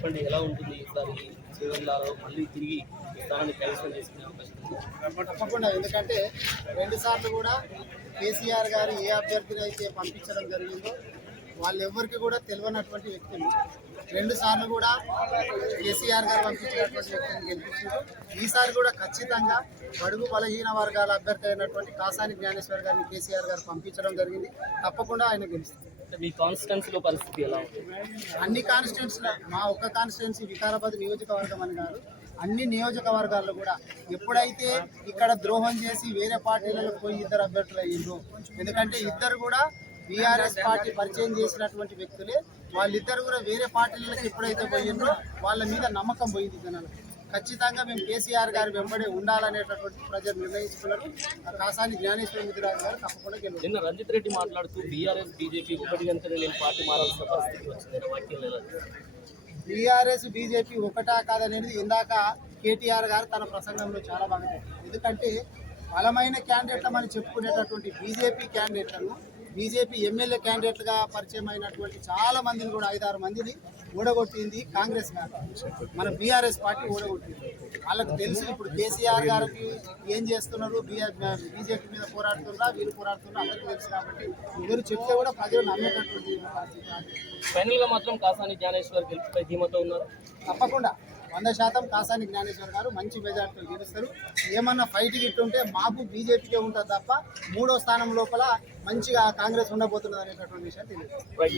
చెప్పండి ఎలా ఉంటుంది ఈసారి జిల్లాలో మళ్ళీ తిరిగి స్థానాన్ని కైవసం చేసుకునే అవకాశం తప్పకుండా ఎందుకంటే రెండు సార్లు కూడా కేసీఆర్ గారు ఏ అభ్యర్థిని అయితే పంపించడం జరిగిందో వాళ్ళు ఎవరికి కూడా తెలియనటువంటి వ్యక్తులు. రెండు సార్లు కూడా కేసీఆర్ గారు పంపించినటువంటి వ్యక్తిని గెలిపించారు. ఈసారి కూడా ఖచ్చితంగా బడుగు బలహీన వర్గాల అభ్యర్థి అయినటువంటి కాసాని జ్ఞానేశ్వర్ గారిని కేసీఆర్ గారు పంపించడం జరిగింది. తప్పకుండా ఆయన గెలుస్తారు. మీ కాన్స్టిట్యున్సీలో పరిస్థితి ఎలా ఉంది? అన్ని కాన్స్టిట్యున్సీల మా ఒక్క కాన్స్టిట్యున్సీ వికారాబాద్ నియోజకవర్గం అని కాదు అన్ని నియోజకవర్గాల్లో కూడా ఎప్పుడైతే ఇక్కడ ద్రోహం చేసి వేరే పార్టీలలో పోయి ఇద్దరు అభ్యర్థులు అయ్యిండ్రు ఎందుకంటే ఇద్దరు కూడా బీఆర్ఎస్ పార్టీ పరిచయం చేసినటువంటి వ్యక్తులే వాళ్ళిద్దరు కూడా వేరే పార్టీలకు ఎప్పుడైతే పోయిండ్రో వాళ్ళ మీద నమ్మకం పోయింది జనాలకు. ఖచ్చితంగా మేము కేసీఆర్ గారి వెంబడే ఉండాలనేటటువంటి ప్రజలు నిర్ణయించుకున్నారు. కాసాని జ్ఞానేశ్వర ముదిరాజు గారు తప్పకుండా గెలుస్తారు. నిన్న రంజిత్ రెడ్డి మాట్లాడుతూ బీఆర్ఎస్ బీజేపీ ఒకటి కనుక నేను పార్టీ మారాల్సిన పరిస్థితి వచ్చింది వాక్యం బీఆర్ఎస్ బీజేపీ ఒకటా కాదనేది ఇందాక కేటీఆర్ గారు తన ప్రసంగంలో చాలా బాగా. ఎందుకంటే బలమైన క్యాండిడేట్ల మనం చెప్పుకునేటటువంటి బీజేపీ క్యాండిడేట్లను బీజేపీ ఎమ్మెల్యే క్యాండిడేట్లుగా పరిచయం అయినటువంటి చాలా మందిని కూడా ఐదారు మందిని ఓడగొట్టింది కాంగ్రెస్ గారు. మన బీఆర్ఎస్ పార్టీ ఓడగొట్టింది. వాళ్ళకి తెలుసు ఇప్పుడు కేసీఆర్ గారికి ఏం చేస్తున్నారు? బీజేపీ మీద పోరాడుతున్నారా? వీళ్ళు పోరాడుతున్నారా? అందరికీ తెలుసు కాబట్టి ఎవరు చెప్తే కూడా ప్రజలు నమ్మేటటువంటి పార్టీ కాదు. ఫైనల్గా మాత్రం కాసాని జ్ఞానేశ్వర్ గెలుపుపై ధీమతో ఉన్నారు? తప్పకుండా. వంద శాతం కాసాని జ్ఞానేశ్వర్ గారు మంచి మెజార్టీతో గెలుస్తారు. ఏమన్నా ఫైట్ గిట్టుంటే మాకు బీజేపీకే ఉంటుంది తప్ప మూడో స్థానం లోపల మంచిగా కాంగ్రెస్ ఉండబోతున్నది అనేటటువంటి విషయం తెలియదు